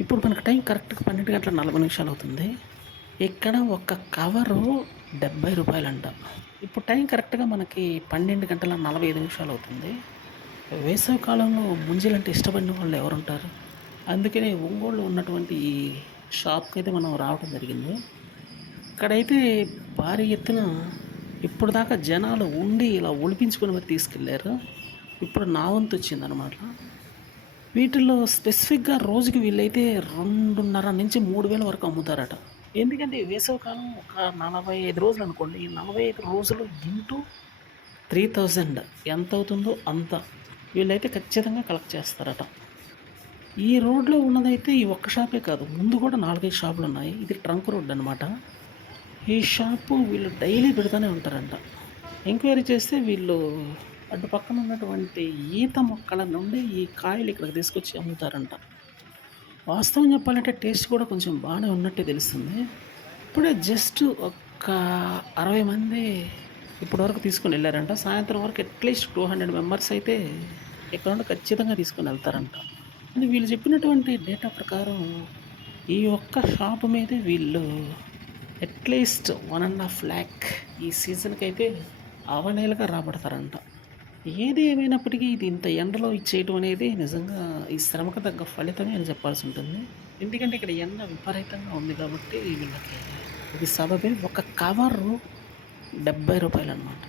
ఇప్పుడు మనకు టైం కరెక్ట్‌గా 12:40 అవుతుంది. ఇక్కడ ఒక కవరు రూ. 70 అంట. ఇప్పుడు టైం కరెక్ట్‌గా మనకి 12:45 అవుతుంది. వేసవి కాలంలో ముంజలంటే ఇష్టపడిన వాళ్ళు ఎవరుంటారు? అందుకనే ఒంగోలులో ఉన్నటువంటి ఈ షాప్‌కైతే మనం రావడం జరిగింది. ఇక్కడైతే భారీ ఎత్తున ఇప్పటిదాకా జనాలు ఉండి ఇలా ఒలిపించుకొని మరి తీసుకెళ్లారు. ఇప్పుడు నా వంతొచ్చిందనమాట. వీటిల్లో స్పెసిఫిక్‌గా రోజుకి వీళ్ళైతే 2:30-3,000 వరకు అమ్ముతారట. ఎందుకంటే ఈ వేసవికాలం ఒక 45 రోజులనుకోండి. ఈ 45 రోజులు ఇంటూ 3000 ఎంతవుతుందో అంత. వీళ్ళైతే ఖచ్చితంగా కలెక్ట్ చేస్తారట. ఈ రోడ్‌లో ఉన్నదైతే ఈ ఒక్క షాపే కాదు. ముందు కూడా 4, 5 షాపులున్నాయి. ఇది ట్రంక్ రోడ్ అనమాట. ఈ షాపు వీళ్ళు డైలీ పెడతానే ఉంటారంట. ఎంక్వైరీ చేస్తే వీళ్ళు అటు పక్కన ఉన్నటువంటి ఈత మొక్కల నుండి ఈ కాయలు ఇక్కడికి తీసుకొచ్చి అమ్ముతారంట. వాస్తవం చెప్పాలంటే టేస్ట్ కూడా కొంచెం బాగానే ఉన్నట్టే తెలుస్తుంది. ఇప్పుడే జస్ట్ ఒక 60 మంది ఇప్పటివరకు తీసుకొని వెళ్ళారంట. సాయంత్రం వరకు అట్లీస్ట్ 200 మెంబర్స్ అయితే ఇక్కడ నుండి ఖచ్చితంగా తీసుకొని వెళ్తారంట. అది వీళ్ళు చెప్పినటువంటి డేటా ప్రకారం ఈ ఒక్క షాపు మీదే వీళ్ళు అట్లీస్ట్ 1.5 లాక్ ఈ సీజన్‌కైతే అవలీలగా రాబడతారంట. ఏది ఏమైనప్పటికీ ఇది ఇంత ఎండలో ఇచ్చేయటం అనేది నిజంగా ఈ శ్రమకు తగ్గ ఫలితమే అని చెప్పాల్సి ఉంటుంది. ఎందుకంటే ఇక్కడ ఎండ విపరీతంగా ఉంది కాబట్టి వీళ్ళకి ఇది సబబే. ఒక కవరు రూ. 70 అనమాట.